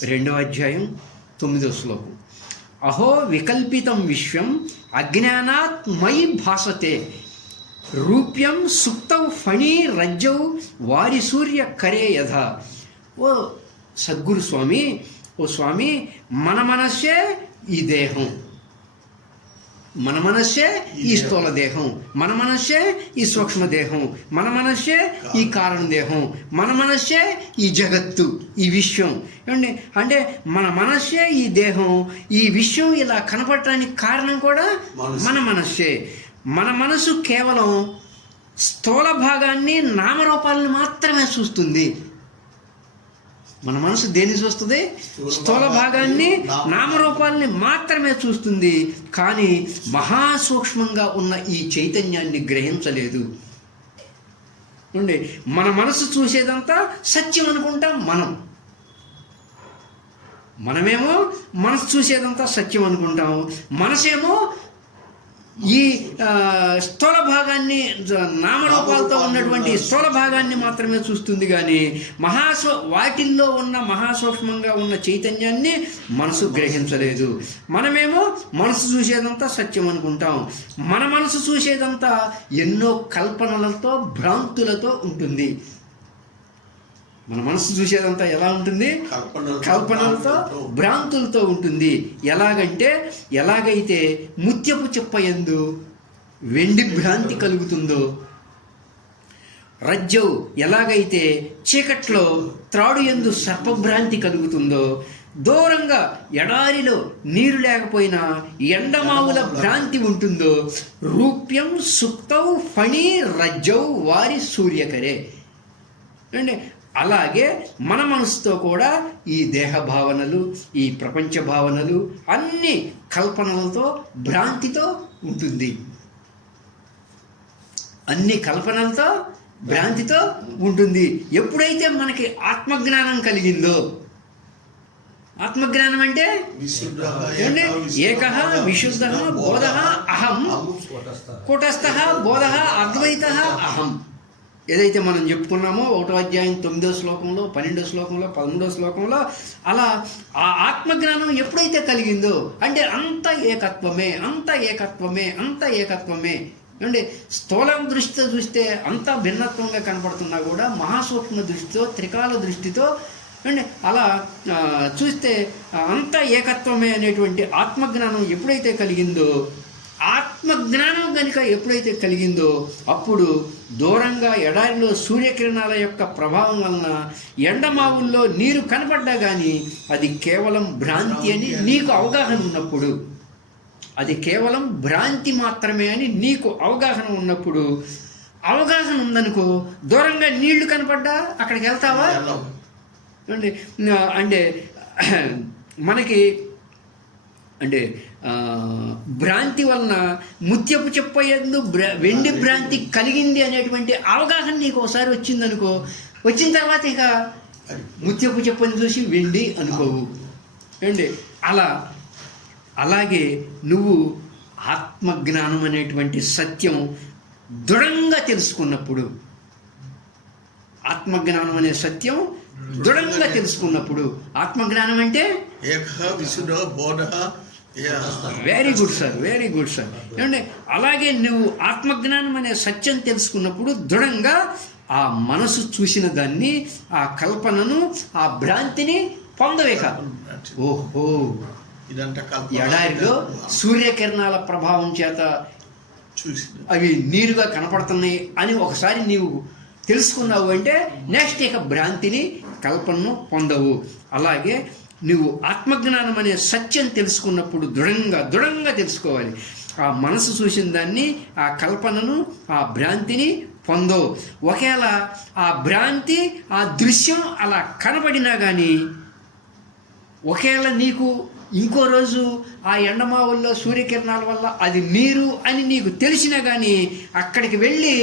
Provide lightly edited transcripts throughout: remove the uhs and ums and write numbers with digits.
2వ అధ్యాయం 9వ శ్లోకం. అహో వికల్పితం విశ్వం అజ్ఞానాత్ మయి భాసతే రూప్యం సుప్తౌ ఫణి రజ్జౌ వారి సూర్య కరే యథ. ఓ సద్గురు స్వామి, ఓ స్వామి, మన మనస్సే ఈ దేహం, మన మనస్సే ఈ స్థూల దేహం, మన మనస్సే ఈ సూక్ష్మదేహం, మన మనస్సే ఈ కారణదేహం, మన మనస్సే ఈ జగత్తు, ఈ విశ్వం. ఏమండి, అంటే మన మనస్సే ఈ దేహం, ఈ విశ్వం ఇలా కనపడటానికి కారణం కూడా మన మనస్సే. మన మనసు కేవలం స్థూల భాగాన్ని, నామరూపాలను మాత్రమే చూస్తుంది. మన మనసు దేన్ని చూస్తుంది? స్థూల భాగాన్ని, నామరూపాలని మాత్రమే చూస్తుంది. కానీ మహాసూక్ష్మంగా ఉన్న ఈ చైతన్యాన్ని గ్రహించలేదు. మన మనసు చూసేదంతా సత్యం అనుకుంటాం. మనమేమో మనసు చూసేదంతా సత్యం అనుకుంటాం. మనసేమో ఈ స్థూల భాగాన్ని, నామరూపాలతో ఉన్నటువంటి స్థూల భాగాన్ని మాత్రమే చూస్తుంది. కానీ వాటిల్లో ఉన్న మహాసూక్ష్మంగా ఉన్న చైతన్యాన్ని మనసు గ్రహించలేదు. మనమేమో మనసు చూసేదంతా సత్యం అనుకుంటాం. మన మనసు చూసేదంతా ఎన్నో కల్పనలతో, భ్రాంతులతో ఉంటుంది. మన మనసు చూసేదంతా ఎలా ఉంటుంది? కల్పనలతో, భ్రాంతులతో ఉంటుంది. ఎలాగైతే ముత్యపు చిప్ప యందు వెండి భ్రాంతి కలుగుతుందో, రజ్జు ఎలాగైతే చీకట్లో త్రాడు యందు సర్పభ్రాంతి కలుగుతుందో, దూరంగా ఎడారిలో నీరు లేకపోయినా ఎండమావుల భ్రాంతి ఉంటుందో, రూప్యం సుక్తౌ ఫణి రజ్జౌ వారి సూర్యకరే. అంటే అలాగే మన మనసుతో కూడా ఈ దేహ భావనలు, ఈ ప్రపంచ భావనలు అన్ని కల్పనలతో, భ్రాంతితో ఉంటుంది. అన్ని కల్పనలతో, భ్రాంతితో ఉంటుంది. ఎప్పుడైతే మనకి ఆత్మజ్ఞానం కలిగిందో, ఆత్మజ్ఞానం అంటే ఏకః విశుద్ధః బోధః అహం కూటస్థః బోధః అద్వైతః అహం. ఏదైతే మనం చెప్పుకున్నామో 1వ అధ్యాయం 9వ శ్లోకంలో, 12వ శ్లోకంలో, 13వ శ్లోకంలో, అలా ఆ ఆత్మజ్ఞానం ఎప్పుడైతే కలిగిందో అంటే అంత ఏకత్వమే, అంత ఏకత్వమే, అంత ఏకత్వమే. అంటే స్థూలం దృష్టితో చూస్తే అంత భిన్నత్వంగా కనపడుతున్నా కూడా మహాసూక్ష్మ దృష్టితో, త్రికాల దృష్టితో అంటే అలా చూస్తే అంత ఏకత్వమే అనేటువంటి ఆత్మజ్ఞానం ఎప్పుడైతే కలిగిందో, ఆత్మజ్ఞానం కనుక ఎప్పుడైతే కలిగిందో అప్పుడు దూరంగా ఎడారిలో సూర్యకిరణాల యొక్క ప్రభావం వలన ఎండమావుల్లో నీరు కనపడ్డా కానీ అది కేవలం భ్రాంతి అని నీకు అవగాహన ఉన్నప్పుడు, అది కేవలం భ్రాంతి మాత్రమే అని నీకు అవగాహన ఉన్నప్పుడు, అవగాహన ఉందనుకో, దూరంగా నీళ్లు కనపడ్డా అక్కడికి వెళ్తావా? అంటే మనకి అంటే భ్రాంతి వలన ముత్యపు చెప్ప యందు వెండి భ్రాంతి కలిగింది అనేటువంటి అవగాహన నీకు ఒకసారి వచ్చిందనుకో, వచ్చిన తర్వాత ఇక ముత్యపు చెప్పని చూసి వెండి అనుకోవు. ఏంటి అలాగే నువ్వు ఆత్మజ్ఞానం అనేటువంటి సత్యం దృఢంగా తెలుసుకున్నప్పుడు, ఆత్మజ్ఞానం అనే సత్యం దృఢంగా తెలుసుకున్నప్పుడు, ఆత్మజ్ఞానం అంటే very good sir, very good sir. ఏమంటే అలాగే నువ్వు ఆత్మజ్ఞానం అనే సత్యం తెలుసుకున్నప్పుడు దృఢంగా ఆ మనసు చూసిన దాన్ని, ఆ కల్పనను, ఆ భ్రాంతిని పొందవే కాదు. ఓహో, ఎడారిలో సూర్యకిరణాల ప్రభావం చేత అవి నీరుగా కనపడుతున్నాయి అని ఒకసారి నీవు తెలుసుకున్నావు అంటే నెక్స్ట్ ఇక భ్రాంతిని, కల్పనను పొందవు. అలాగే నువ్వు ఆత్మజ్ఞానం అనే సత్యం తెలుసుకున్నప్పుడు దృఢంగా తెలుసుకోవాలి. ఆ మనసు చూసిన దాన్ని, ఆ కల్పనను, ఆ భ్రాంతిని పొందవు. ఒకవేళ ఆ భ్రాంతి, ఆ దృశ్యం అలా కనబడినా కానీ, ఒకవేళ నీకు ఇంకో రోజు ఆ ఎండమావుల్లో సూర్యకిరణాల వల్ల అది నీరు అని నీకు తెలిసినా కానీ అక్కడికి వెళ్ళి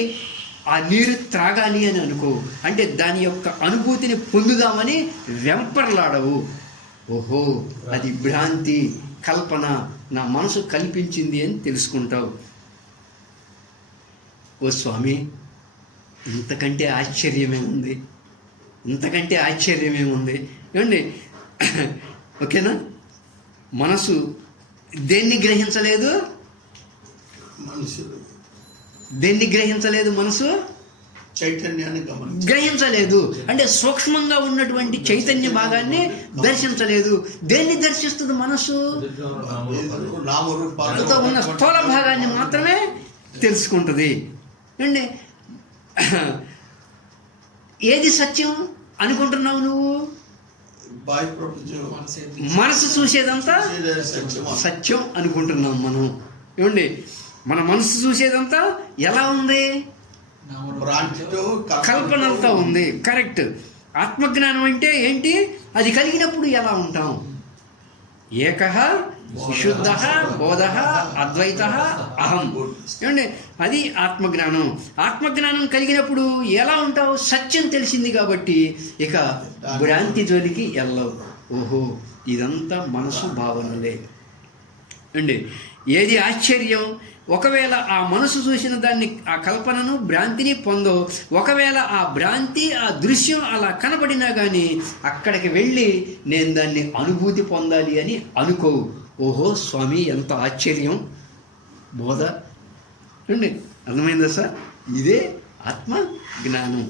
ఆ నీరు త్రాగాలి అని అనుకో, అంటే దాని యొక్క అనుభూతిని పొందుదామని వెంపర్లాడవు. ఓహో, అది భ్రాంతి, కల్పన, నా మనసు కల్పించింది అని తెలుసుకుంటావు. ఓ స్వామి, ఇంతకంటే ఆశ్చర్యమేముంది? ఏమండి, ఓకేనా? మనసు దేన్ని గ్రహించలేదు? దేన్ని గ్రహించలేదు? మనసు చైతన్యాన్ని గ్రహించలేదు. అంటే సూక్ష్మంగా ఉన్నటువంటి చైతన్య భాగాన్ని దర్శించలేదు. దేన్ని దర్శిస్తుంది మనసు? అంతా ఉన్న స్థూల భాగాన్ని మాత్రమే తెలుసుకుంటుంది అండి. ఏది సత్యం అనుకుంటున్నావు నువ్వు? మనసు చూసేదంతా సత్యం అనుకుంటున్నాం మనం. ఏమండి, మన మనసు చూసేదంతా ఎలా ఉంది? కల్పనంతా ఉంది. కరెక్ట్. ఆత్మజ్ఞానం అంటే ఏంటి? అది కలిగినప్పుడు ఎలా ఉంటాం? ఏకః విశుద్ధ బోధ అద్వైత అహం. ఏమండి, అది ఆత్మజ్ఞానం. ఆత్మజ్ఞానం కలిగినప్పుడు ఎలా ఉంటావు? సత్యం తెలిసింది కాబట్టి ఇక భ్రాంతి జోలికి వెళ్ళవు. ఓహో, ఇదంతా మనసు భావనలే అండి. ఏది ఆశ్చర్యం? ఒకవేళ ఆ మనసు చూసిన దాన్ని, ఆ కల్పనను, భ్రాంతిని పొందో, ఒకవేళ ఆ భ్రాంతి, ఆ దృశ్యం అలా కనపడినా కానీ అక్కడికి వెళ్ళి నేను దాన్ని అనుభూతి పొందాలి అని అనుకోవు. ఓహో స్వామి, ఎంత ఆశ్చర్యం! బోధ అండి. అర్థమైందా సార్? ఇదే ఆత్మ జ్ఞానం.